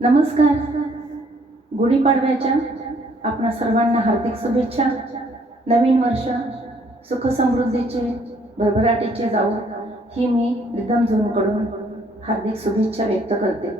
नमस्कार. गुढीपाडव्याच्या आपणा सर्वांना हार्दिक शुभेच्छा. नवीन वर्ष सुखसमृद्धीचे भरभराटीचे जाऊ ही मी रिदम झोनकडून हार्दिक शुभेच्छा व्यक्त करते.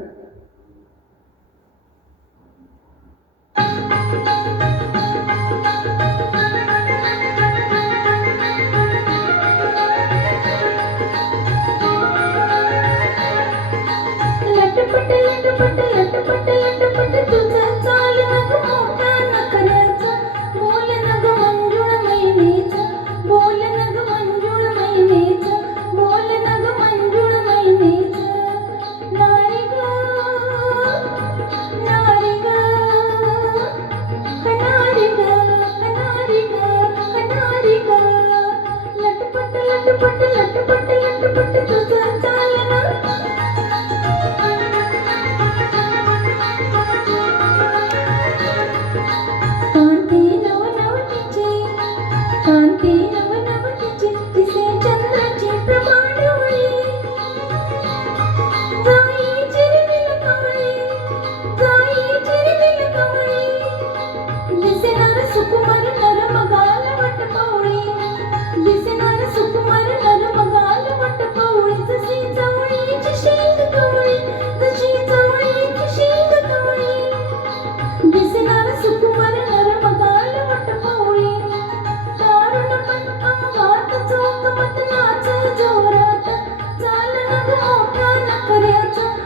别针